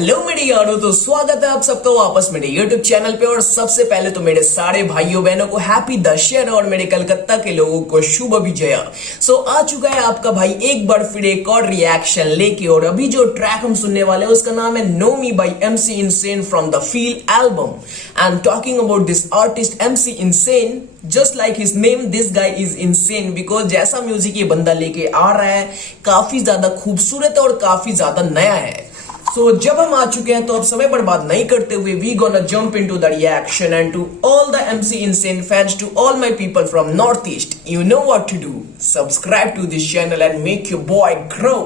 Hello मेरे यारों, तो स्वागत है आप सबका वापस मेरे यूट्यूब चैनल पे। और सबसे पहले तो मेरे सारे भाइयों बहनों को हैप्पी दशहरा और मेरे कलकत्ता के लोगों को शुभ विजया। सो आ चुका है आपका भाई एक बार फिर एक और रिएक्शन लेके। और अभी जो ट्रैक हम सुनने वाले हैं उसका नाम है know me by MC Insane from the feel album. I am talking about this artist MC Insane। Just like his name, this guy is insane, because जैसा म्यूजिक ये बंदा लेके आ रहा है काफी ज्यादा खूबसूरत और काफी ज्यादा नया है। सो जब हम आ चुके हैं तो अब समय बर्बाद नहीं करते हुए we gonna jump into the reaction. And to all the MC Insane fans, to all my people from Northeast, you know what to do. Subscribe to this channel and make your boy grow.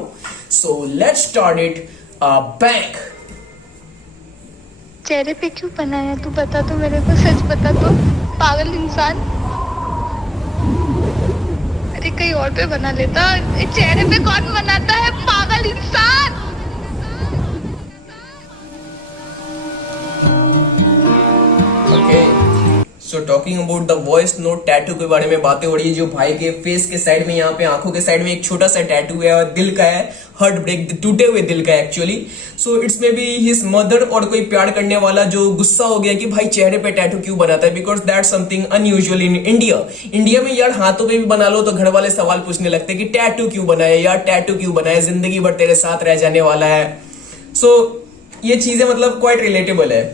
So let's start it. Bang. चेहरे पे क्यों बनाया तू? बता तो मेरे को, सच बता तो, पागल इंसान। अरे कहीं और पे बना लेता, चेहरे पे कौन बनाता है, पागल इंसान। So talking about the voice note tattoo के बारे में बातें हो रही है। जो भाई के फेस के साइड में, यहाँ पे आंखों के साइड में एक छोटा सा टैटू है और दिल का है, हार्ट ब्रेक, टूटे हुए दिल का है actually. So it's may be his mother और कोई प्यार करने वाला जो गुस्सा हो गया कि भाई चेहरे पे टैटू क्यों बनाता है, because that something unusual in India. India में यार हाथों पे भी बना लो तो घर वाले सवाल पूछने लगते हैं कि टैटू क्यों बनाया यार, टैटू क्यों बनाया, जिंदगी भर तेरे साथ रह जाने वाला है। सो ये चीजें मतलब क्वाइट रिलेटेबल है।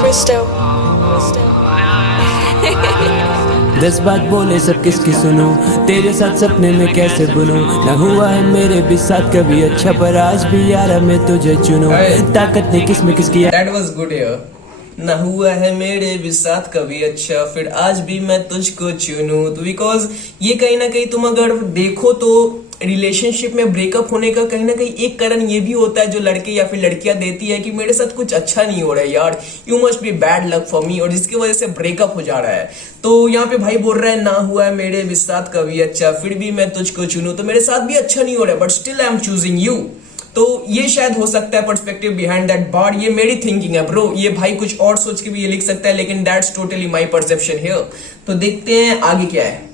Crystal. 10 बात बोले सब किसकी सुनूं, तेरे साथ सपने में कैसे बुनूं। न हुआ है मेरे भी साथ कभी अच्छा, पर आज भी यार मैं तुझे चुनूं। ताकत ने किस में किसकी। That was good यार। ना हुआ है मेरे भी साथ कभी अच्छा, फिर आज भी मैं तुझको चुनूं। तो बिकॉज ये कहीं ना कहीं तुम अगर देखो तो रिलेशनशिप में ब्रेकअप होने का कहीं ना कहीं एक कारण ये भी होता है जो लड़के या फिर लड़कियां देती है कि मेरे साथ कुछ अच्छा नहीं हो रहा है यार, you must be bad luck for me, और जिसकी वजह से ब्रेकअप हो जा रहा है। तो यहाँ पे भाई बोल रहा है ना हुआ है मेरे भी साथ कभी अच्छा, फिर भी मैं तुझको चुनूं। तो मेरे साथ भी अच्छा नहीं हो रहा है but still I am choosing you. तो ये शायद हो सकता है पर्सपेक्टिव बिहाइंड दैट बार। ये मेरी थिंकिंग है ब्रो, ये भाई कुछ और सोच के भी ये लिख सकता है, लेकिन that's totally my perception here. तो देखते हैं आगे क्या है।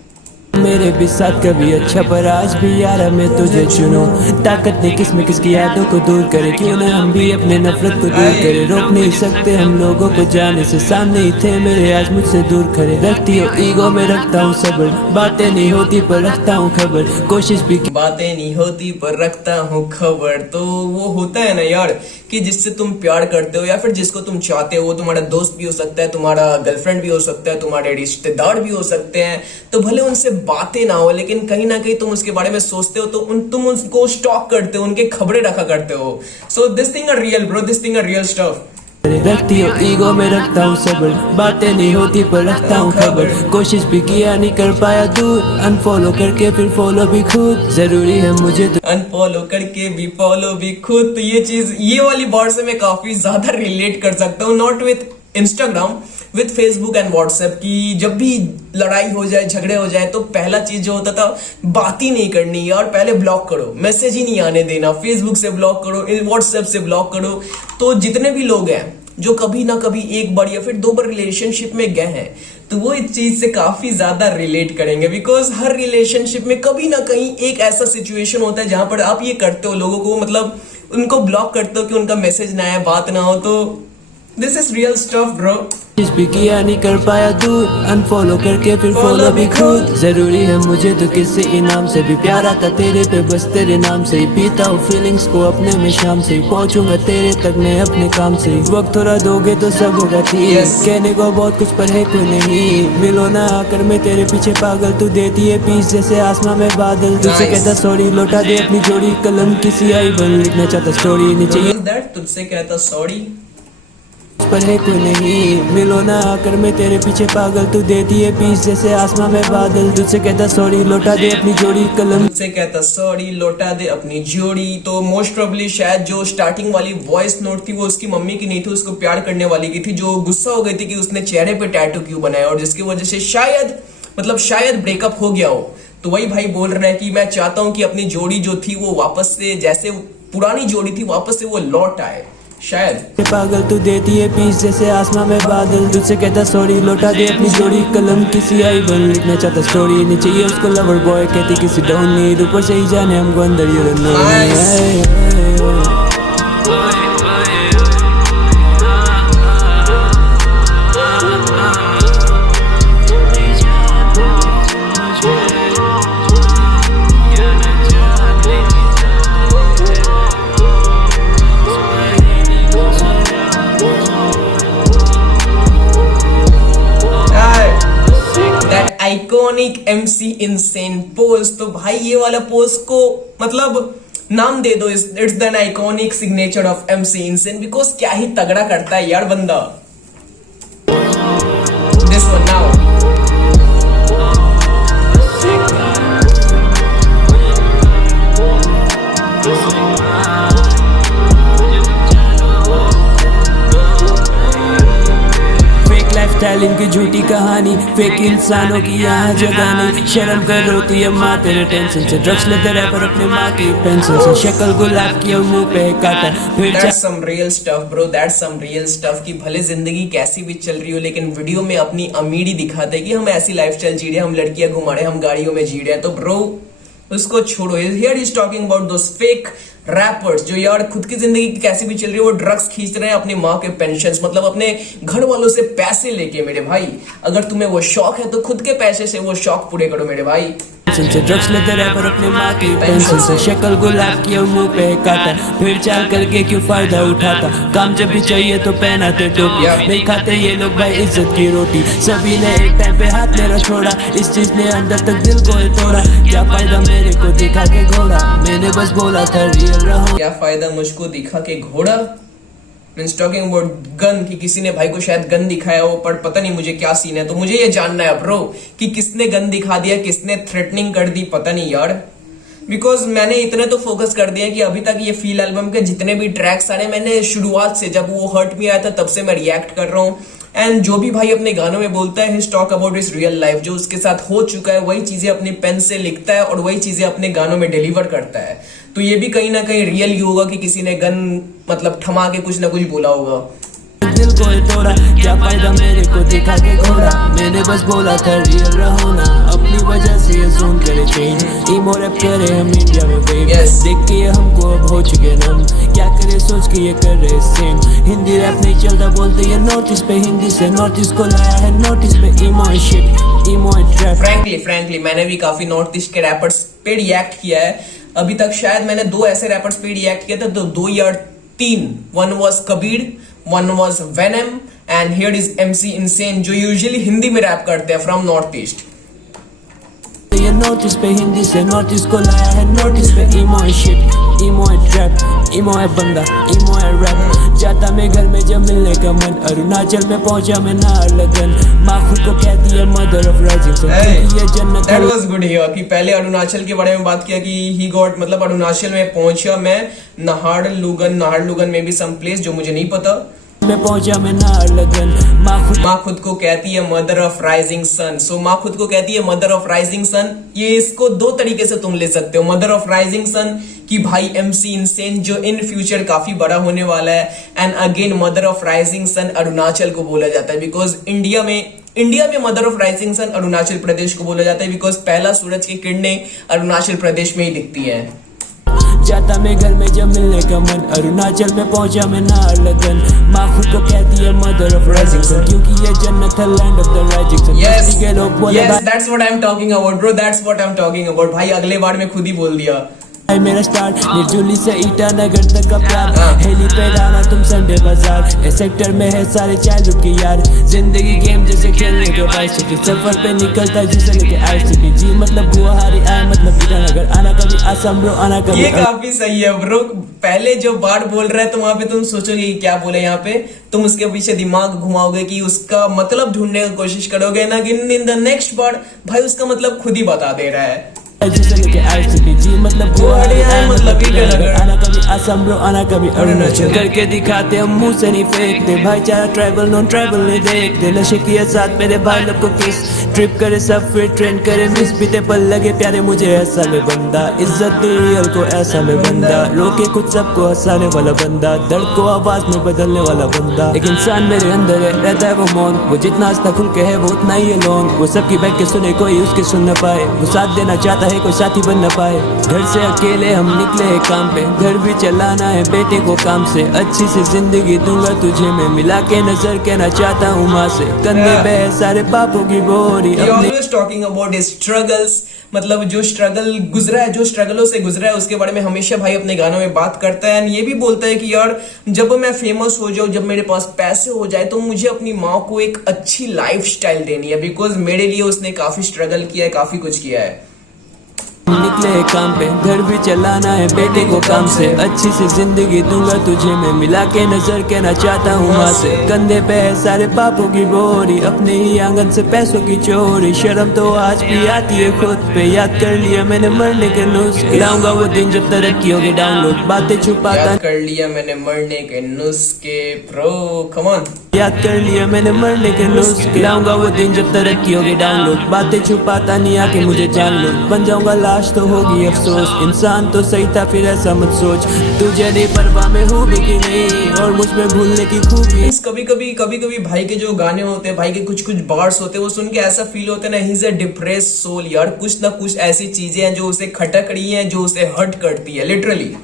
मेरे भी साथ कभी अच्छा, पर आज भी यार मैं तुझे चुनूं। ताकत ने किस में किसकी यादों को दूर करे, क्यों ना हम भी अपने नफरत को दूर करें। रोक नहीं सकते हम लोगों को जाने से, सामने ही थे मेरे आज मुझसे दूर खड़े। रखती हो ईगो में रखता हूँ सब्र, बातें नहीं होती पर रखता हूँ खबर, कोशिश भी बातें नहीं होती पर रखता हूँ खबर। तो वो होता है ना यार कि जिससे तुम प्यार करते हो या फिर जिसको तुम चाहते हो, वो तुम्हारा दोस्त भी हो सकता है, तुम्हारा गर्लफ्रेंड भी हो सकता है, तुम्हारे रिश्तेदार भी हो सकते हैं। तो भले उनसे बातें ना हो लेकिन कहीं ना कहीं तुम उसके बारे में सोचते हो, तो तुम उनको स्टॉक करते हो, उनके खबरें रखा करते हो। So this thing are real bro, this thing are real stuff. रखती हो ईगो में रखता हूँ सब्र, बातें नहीं होती पर रखता हूँ खबर, कोशिश भी किया नहीं कर पाया दूर, अनफॉलो करके फिर फॉलो भी खुद जरूरी है मुझे तो। अनफॉलो करके भी फॉलो भी खुद। तो ये चीज, ये वाली बात से मैं काफी ज्यादा रिलेट कर सकता हूँ, not with Instagram, with Facebook and WhatsApp. की जब भी लड़ाई हो जाए, झगड़े हो जाए, तो पहला चीज जो होता था बात ही नहीं करनी यार, पहले ब्लॉक करो, मैसेज ही नहीं आने देना, फेसबुक से ब्लॉक करो, व्हाट्सएप से ब्लॉक करो। तो जितने भी लोग हैं जो कभी ना कभी एक बार या फिर 2 बार रिलेशनशिप में गए हैं, तो वो इस चीज से काफी ज्यादा रिलेट करेंगे। बिकॉज हर रिलेशनशिप में कभी ना कहीं एक ऐसा सिचुएशन होता है जहां पर आप ये करते हो, लोगों को मतलब उनको ब्लॉक करते हो कि उनका मैसेज ना आए, बात ना हो। तो this is real stuff bro. कोशिश भी किया नहीं कर पाया दूर, अनफॉलो करके फिर फॉलो भी खुद जरूरी है मुझे तो किसी इनाम से भी प्यार आता तेरे पे, बस तेरे नाम से ही पीता हूँ फीलिंग्स को अपने में, शाम से ही पहुंचूंगा तेरे तक मैं अपने काम से। वक्त थोड़ा दोगे तो सब होगा ठीक, कहने को बहुत कुछ पर है कोई नहीं, मिलो ना आकर मैं तेरे पीछे पागल, तू देती है पीस जैसे आसमां में बादल। तुझसे कहता सॉरी, लौटा दे अपनी जोड़ी, कलम की सियाही बन लिखना चाहता स्टोरी नीचे। तुझसे कहता सॉरी पर है कोई नहीं, मिलो ना आकर मैं तेरे पीछे पागल, तू देती है पीस जैसे आसमां में बादल। तुझसे कहता सॉरी, लौटा दे अपनी जोड़ी, कलम से कहता सॉरी, लौटा दे अपनी जोड़ी। तो मोस्ट प्रोबेबली शायद जो स्टार्टिंग वाली वॉइस नोट थी वो उसकी मम्मी की नहीं थी, उसको प्यार करने वाली की थी, जो गुस्सा हो गई थी कि उसने चेहरे पे टैटू क्यों बनाया, और जिसकी वजह से शायद ब्रेकअप हो गया हो। तो वही भाई बोल रहे हैं कि मैं चाहता हूं कि अपनी जोड़ी जो थी वो वापस से, जैसे पुरानी जोड़ी थी, वापस से वो लौट आए। शायद। पागल तू देती है पीस जैसे आसमां में बादल, तुझसे कहता सॉरी लौटा दे अपनी जोड़ी, कलम किसी आई बन लिखना चाहता स्टोरी, नहीं चाहिए उसको लवर बॉय कहती किसी डाउन नीड, ऊपर से ही जाने हमको अंदर ये आइकॉनिक MC इनसेन पोज। तो भाई ये वाला पोज को मतलब नाम दे दो, it's the iconic signature of MC insane, because क्या ही तगड़ा करता है यार बंदा। दिस वन नाउ स्टाइल इनकी झूठी कहानी, फेक इंसानों की यहाँ जगह नहीं, शर्म कर रोती है माँ तेरे टेंशन से, ड्रग्स लेते रह पर अपने माँ की पेंशन से, शक्ल गुलाब की और मुंह पे काटा फिर That's some real stuff bro, that's some real stuff कि भले जिंदगी कैसी भी चल रही हो लेकिन वीडियो में अपनी अमीरी दिखाते हैं कि हम ऐसी लाइफस्टाइल जी रहे हैं, हम लड़कियां घुमा रहे हैं, हम गाड़ियों में जी रहे हैं। तो ब्रो उसको छोड़ो, here is talking about those fake rappers जो यार खुद की जिंदगी कैसी भी चल रही है वो ड्रग्स खींच रहे हैं अपनी माँ के पेंशन, मतलब अपने घर वालों से पैसे लेके। मेरे भाई अगर तुम्हें वो शौक है तो खुद के पैसे से वो शौक पूरे करो मेरे भाई। से ड्रग्स लेते रह पर अपने माँ की पेंशन से, शक्ल गुलाब की और मुंह पे काटा फिर चाल करके क्यों फायदा उठाता, काम जब भी चाहिए तो पहनाते टोपी, नहीं खाते ये लोग भाई इज्जत की रोटी, सभी ने एक टाइम पे हाथ मेरा छोड़ा, इस चीज ने अंदर तक दिल को तोड़ा, क्या फायदा मेरे को दिखा के घोड़ा, मैंने बस बोला था रियल रहो, क्या फायदा मुझको दिखा के घोड़ा। मीन्स टॉकिंग अबाउट गन कि किसी ने भाई को शायद गन दिखाया हो, पर पता नहीं मुझे क्या सीन है। तो मुझे ये जानना है ब्रो कि किसने गन दिखा दिया, किसने थ्रेटनिंग कर दी, पता नहीं यार। बिकॉज मैंने इतने तो फोकस कर दिया कि अभी तक ये फील एल्बम के जितने भी ट्रैक्स आ रहे मैंने शुरुआत से, जब वो हर्ट मी आया था तब से मैं रिएक्ट कर रहा हूँ। एंड जो भी भाई अपने गानों में बोलता है his talk about his real life, जो उसके साथ हो चुका है वही चीजें अपने पेन से लिखता है और वही चीजें अपने गानों में डिलीवर करता है। तो ये भी कहीं ना कहीं रियल ही होगा कि किसी ने गन मतलब थमा के कुछ ना कुछ बोला होगा। दिल को तोड़ा, क्या फायदा मेरे को दिखा के घोड़ा, मैंने बस बोला था रियल रहो ना, अपनी वजह से ये जोन करे चेंज, इमो रैप करे हम इंडिया में बेब, देख के ये हमको अब हो चुके नम, क्या करे सोच के ये कर रहे सेम, हिंदी रैप नहीं चलता बोलते ये नॉर्थ ईस्ट पे, हिंदी से नॉर्थ ईस्ट को लाया है नॉर्थ ईस्ट पे, इमो शिट इमो ट्रैप। फ्रैंकली मैंने भी काफी नॉर्थ ईस्ट के रैपर्स पे रिएक्ट किया है अभी तक, शायद मैंने 2 ऐसे रैपर्स पे रिएक्ट किया था, तो 2 या 3, one was Kabir, one was venom and here is MC insane जो यूजुअली हिंदी में रैप करते हैं फ्रॉम नॉर्थ ईस्ट। ये नॉर्थ ईस्ट पे, हिंदी से नॉर्थ ईस्ट को लाया है नॉर्थ ईस्ट पे, इमो शिट इमो ट्रैप, इमो है बंदा इमो है रैप, जाता मैं घर में जब मिलने का मन, अरुणाचल में पहुंचा मैं नाहरलगुन, माँ खुद को कहती है मदर ऑफ राइजिंग सन, ये जन्नत। दैट वाज गुड हियर कि पहले अरुणाचल के बारे में बात किया कि ही गॉट मतलब अरुणाचल में पहुंचा मैं नाहरलगुन में भी सम प्लेस जो मुझे नहीं पता, मैं पहुंचा मैं नाहरलगुन, माँ खुद को कहती है मदर ऑफ राइजिंग सन। सो माँ खुद को कहती है मदर ऑफ राइजिंग सन, ये इसको 2 तरीके से तुम ले सकते हो। मदर ऑफ राइजिंग सन कि भाई MC इनसेन जो इन फ्यूचर काफी बड़ा होने वाला है, and again mother of rising sun Arunachal को बोला जाता है बिकॉज इंडिया में mother of rising sun Arunachal Pradesh को बोला जाता है बिकॉज पहला सूरज की किरणें अरुणाचल प्रदेश में ही दिखती है। जाता मैं घर में जब मिलने का मन, अरुणाचल में पहुंचा मैं नाहरलगुन, माँ खुद को कहती है मदर ऑफ राइजिंग सन, क्योंकि ये जन्नत है land of the rising sun. Yes, that's what I'm talking about bro, that's what I'm talking about। भाई अगले बार में खुद ही बोल दिया। मेरा स्टार्ट निर्जुली से ईटानगर तक का प्यार, हेली पे डाला तुम संडे बाजार, इस सेक्टर में है सारे चाइल्डहुड की यार, जिंदगी गेम जैसे खेलने के बाद सिटी, सफर पे निकलता जिसे लेके आई सिटी, जी मतलब गुवाहाटी आया मतलब ईटानगर, आना कभी असम ब्रो आना कभी। ये काफी सही है ब्रो, पहले जो बात बोल रहा है तो वहां पे तुम सोचोगे कि क्या बोले यहाँ पे, तुम उसके पीछे दिमाग घुमाओगे कि उसका मतलब ढूंढने की कोशिश करोगे ना कि इन द नेक्स्ट बार भाई उसका मतलब खुद ही बता दे रहा है। जिसे लेके आए सिटी जी मतलब गुवाहाटी आए मतलब ईटानगर। आना कभी असम ब्रो आना कभी अरुणाचल करके दिखाते हम मुंह से नहीं फेंकते भाईचारा ट्राइबल नॉन ट्राइबल नहीं देखते नशे किए साथ मेरे भाई लोग को किस ट्रिप करे सब फिर ट्रेंड करे मिस बीते पल लगे प्यारे मुझे ऐसा में बंदा इज्जत दी रियल को ऐसा में बंदा रोके खुद सबको हंसाने वाला बंदा दर्द को आवाज में बदलने वाला बंदा एक इंसान मेरे अंदर है रहता है वो मौन वो जितना हंसता खुल के है वो उतना ही लोन वो सबकी बैठ के सुने कोई उसकी सुन न पाए वो साथ देना चाहता है कोई साथी बन न पाए घर से अकेले हम निकले हैं काम पे घर भी चलाना है बेटे को काम से अच्छी सी जिंदगी दूंगा तुझे मैं मिला के नजर कहना चाहता हूँ माँ से कंधे पे सारे पापों की बोरी ऑलवेज टॉकिंग अबाउट स्ट्रगल्स मतलब जो स्ट्रगल गुजरा है जो स्ट्रगलों से गुजरा है उसके बारे में हमेशा भाई अपने गानों में बात करता है एंड ये भी बोलता है कि यार जब मैं फेमस हो जाऊं जब मेरे पास पैसे हो जाए तो मुझे अपनी माँ को एक अच्छी लाइफस्टाइल देनी है बिकॉज मेरे लिए उसने काफी स्ट्रगल किया है काफी कुछ किया है निकले हैं काम पे घर भी चलाना है बेटे को काम से अच्छी सी जिंदगी दूंगा तुझे मैं मिला के नजर कहना चाहता हूँ माँ से कंधे पे है सारे पापों की बोरी अपने ही आंगन से पैसों की चोरी शर्म तो आज भी आती है खुद पे याद कर लिया मैंने मरने के नुस्खे लाऊंगा वो दिन जब तरक्की होगी डाउनलोड बातें छुपाता याद कर लिया मैंने मरने के नुस्खे प्रो कम ऑन याद कर लिया मैंने मरने के नुस्खे लाऊंगा वो दिन जब तरक्की होगी डाउनलोड बातें छुपाता नहीं आके मुझे जान लो बन जाऊंगा लाश तो होगी अफसोस इंसान तो सही था फिर ऐसा मत सोच तुझे नहीं परवाह में हूँ भी कि नहीं और मुझ में भूलने की खूबी कभी कभी भाई के जो गाने होते हैं भाई के कुछ बार्स होते हैं वो सुन के ऐसा फील होता है ना he is a depress soul यार कुछ ना कुछ ऐसी चीजें हैं जो उसे खटक रही हैं जो उसे हर्ट करती है लिटरली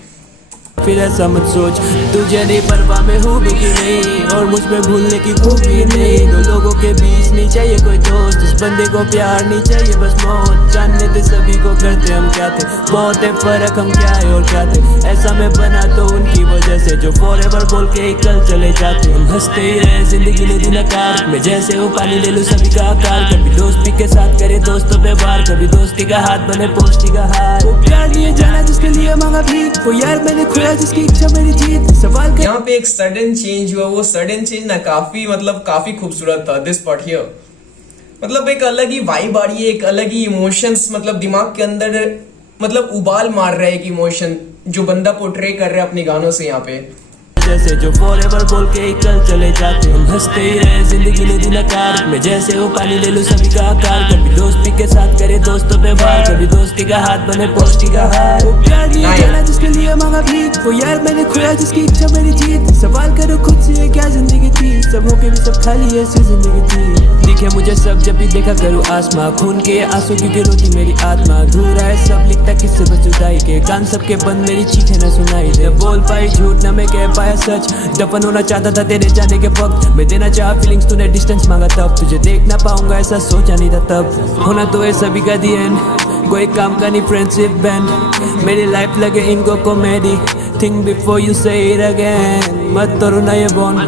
फिर ऐसा मत सोच तुझे नहीं परवाह में हूँ भी कि नहीं और मुझ में भूलने की खूबी नहीं दो लोगों के बीच नहीं चाहिए कोई दोस्त इस बंदे को प्यार नहीं चाहिए बस मौत जानने थे सभी को करते हम क्या थे बहुत है फर्क हम क्या है और क्या थे ऐसा मैं बना तो उनकी वजह से जो फॉरएवर बोल के ही कल चले जाते हम हंसते ही रहे जिंदगी ने दिन आकार मैं जैसे हूँ पानी ले लूँ सभी का आकार कभी दोस्ती के साथ करे दोस्तों पे वार कभी दोस्ती का हाथ बने पोस्टी का हाथ वो प्यार लिए जाना जिसके लिए मांगा भीख वो यार मैंने खोया जिसकी इच्छा मेरी जीत सवाल यहाँ पे एक सडन चेंज हुआ वो सडन चेंज ना काफी खूबसूरत था दिस पार्ट हियर मतलब एक अलग ही वाइब आ रही है एक अलग ही इमोशंस मतलब दिमाग के अंदर मतलब उबाल मार रहा है एक इमोशन जो बंदा पोर्ट्रे कर रहा है अपने गानों से यहाँ पे जैसे जो फॉरएवर बोल के ही कल चले जाते हम हंसते ही रहे जिंदगी ने दिन आकार मैं जैसे हूँ पानी ले लूँ सभी का आकार कभी दोस्ती के साथ करे दोस्तों पे वार कभी दोस्ती का हाथ बने पोस्टी का हाथ वो प्यार नहीं जाना जिसके लिए मांगा भीख वो यार मैंने खोया जिसकी इच्छा मेरी जीत सवाल करो खुद से क्या जिंदगी थी सब होके भी सब खाली ऐसी जिंदगी थी दिखे मुझे सब जब भी देखा करूँ आसमां खून के आंसू की रोती मेरी आत्मा अधूरा है सब लिखता किससे बस जुदाई के कान सबके बंद मेरी चीखें न सुनाई दे बोल पाई झूठ न मैं कह पाया सच दफन होना चाहता था तेरे जाने के वक्त मैं देना चाहा फीलिंग्स तूने डिस्टेंस मांगा तब तुझे देख ना पाऊंगा ऐसा सोचा नहीं था तब होना तो है सभी का दी एंड कोई काम का नहीं फ्रेंडशिप बैंड मेरी लाइफ लगे इनको कॉमेडी थिंक बिफोर यू से इट अगेन मत तोड़ो ना ये बॉन्ड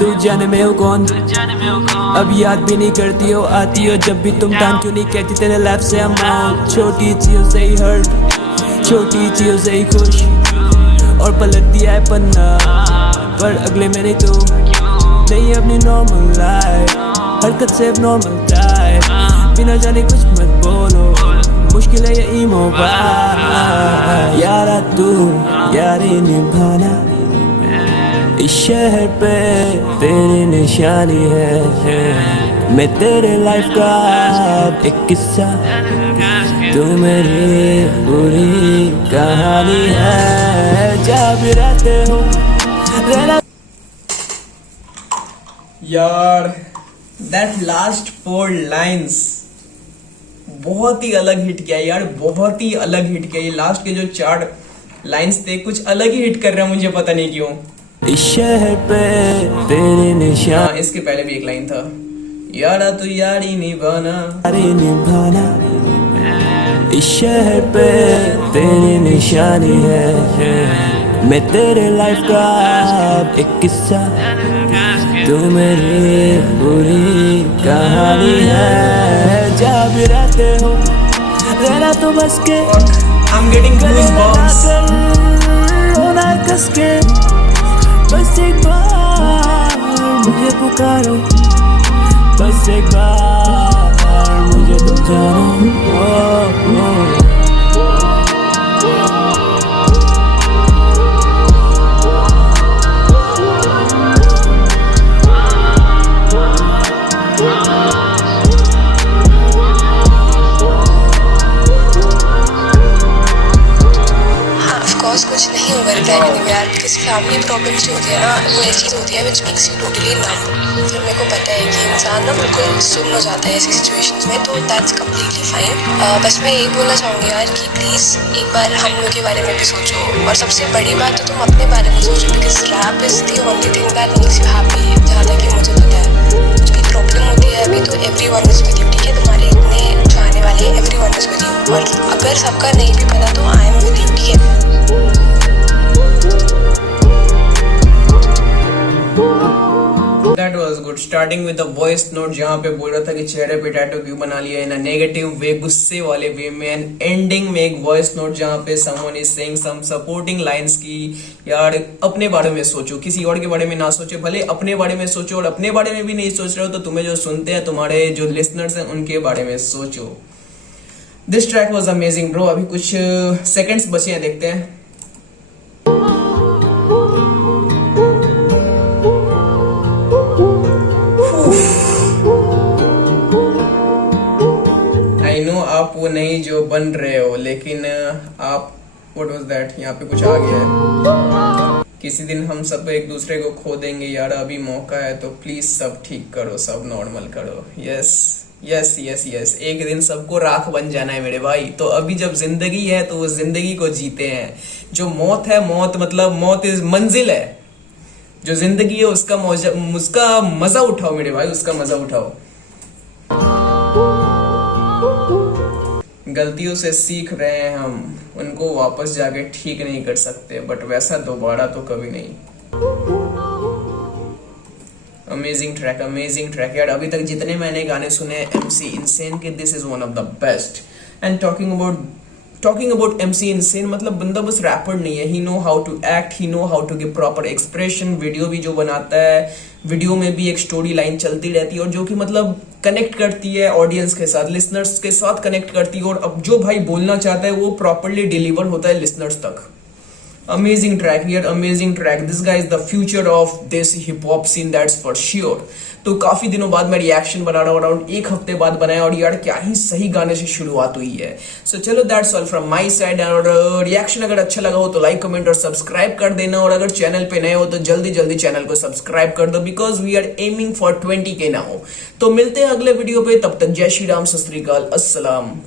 तू जाने में हो कौन अब याद भी नहीं करती हो आती हो जब भी तुम टाइम क्यों नहीं कहती तेरे लाइफ से हम आउट छोटी चीजों से ही हर्ट छोटी चीजों से ही खुश और पलट दिया है पन्ना पर अगले में नहीं तो नहीं अपनी नॉर्मल लाइफ हरकत से नॉर्मल टाइप बिना जाने कुछ मत बोलो मुश्किल है ये ईमो यारा तू यारी निभाना इस शहर पे तेरी निशानी है मैं तेरे लाइफ का एक किस्सा तू मेरी पूरी कहानी है जब रहते हो यार दैट लास्ट 4 लाइन्स बहुत ही अलग हिट किया यार बहुत ही अलग हिट किया ये लास्ट के जो 4 लाइन्स थे कुछ अलग ही हिट कर रहा है मुझे पता नहीं क्यों इस शहर पे तेरे निशान इसके पहले भी एक लाइन था यारा तू यारी निभाना इस शहर पे तेरी निशानी है मैं तेरे लाइफ का एक किस्सा तू मेरी पूरी कहानी है जब भी रहते हो रहना तो बस के I'm getting goosebumps होना कस के बस एक बार मुझे पुकारो बस एक बार मुझे तुम जानो एनीथिंग यार, बिकॉज फैमिली प्रॉब्लम्स जो होती है ना, वो ऐसी चीज़ होती है विच मेक्स यू टोटली नम। फिर मेरे को पता है कि इंसान ना बिल्कुल सुन हो जाता है ऐसी सिचुएशंस में, तो दैट्स कम्प्लीटली फाइन। बस मैं यही बोलना चाहूँगी यार कि प्लीज़ एक बार हम लोग के बारे में भी सोचो, और सबसे बड़ी बात तो तुम अपने बारे में सोचो, because rap is the only thing that makes you happy, जहाँ तक कि मुझे पता है। कुछ भी प्रॉब्लम होती है अभी तो एवरीवन इज़ विद यू, ठीक है, तुम्हारे इतने चाहने वाले एवरीवन इज़ विद यू, और अगर सबका नहीं भी पता तो आई एम विद यू, ठीक है। That was good. Starting with the voice note जहाँ पे बोल रहा था कि चेहरे पे टैटू क्यों बना लिया इन अ नेगेटिव वे, गुस्से वाले वे में, एंड एंडिंग में एक वॉइस नोट जहाँ पे someone is saying some supporting lines की यार अपने बारे में सोचो, किसी और के बारे में ना सोचो, भले अपने बारे में सोचो, और अपने बारे में भी नहीं सोच रहे हो तो तुम्हें जो सुनते हैं, तुम्हारे जो लिसनर्स हैं, उनके बारे में सोचो। This track was amazing bro. अभी कुछ सेकेंड्स बचे हैं, देखते हैं। आई नो आप वो नहीं जो बन रहे हो, लेकिन आप व्हाट वाज दैट, यहाँ पे कुछ आ गया है। किसी दिन हम सब एक दूसरे को खो देंगे यार, अभी मौका है तो प्लीज सब ठीक करो, सब नॉर्मल करो। यस यस यस यस, एक दिन सबको राख बन जाना है मेरे भाई। तो अभी जब जिंदगी है तो वो जिंदगी को जीते हैं। जो मौत है, मौत मतलब मौत इज मंजिल है, जो जिंदगी है उसका मजा उठाओ मेरे भाई, उसका मजा उठाओ। गलतियों से सीख रहे हैं हम, उनको वापस जाके ठीक नहीं कर सकते, बट वैसा दोबारा तो कभी नहीं। अमेजिंग ट्रैक यार। अभी तक जितने मैंने गाने सुने MC इनसेन के, this is one of the best. And talking about MC Insane, मतलब बंदा बस रैपर नहीं है, he know how to act, he know how to give proper expression. Video भी जो बनाता है, वीडियो में भी एक स्टोरी लाइन चलती रहती है, और जो कि मतलब कनेक्ट करती है ऑडियंस के साथ, लिसनर्स के साथ कनेक्ट करती है, और अब जो भाई बोलना चाहता है वो प्रॉपरली डिलीवर होता है लिसनर्स तक। अमेजिंग ट्रैक यार, amazing track. This guy is the future of this hip hop scene, that's for sure. तो काफी दिनों बाद मैं रिएक्शन बना रहा हूँ, अराउंड एक हफ्ते बाद बनाया, और यार क्या ही सही गाने से शुरुआत हुई है। सो चलो that's all from my side. और रिएक्शन अगर अच्छा लगा हो तो लाइक, कमेंट और सब्सक्राइब कर देना, और अगर चैनल पे नए हो तो जल्दी चैनल को सब्सक्राइब कर दो, because we are aiming for 20K now. तो मिलते हैं अगले वीडियो पे, तब तक जय श्री राम, सत श्री अकाल, अस्सलाम।